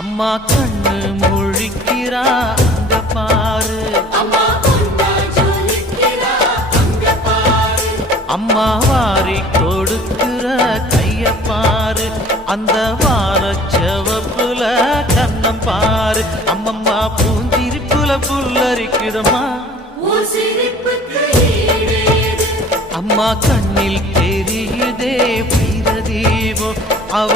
அம்மா கண்ணு முழிக்கிறா அங்க பாரு, அம்மா வாரி கொடுக்கிற கைய பாரு, அந்த வாரச்சவப்புல கண்ணம் பாரு, அம்மம்மா பூஞ்சிரிப்புல புல்லரிக்குதம்மா, அம்மா கண்ணில் தெரியுதே வீர தீபம் அவ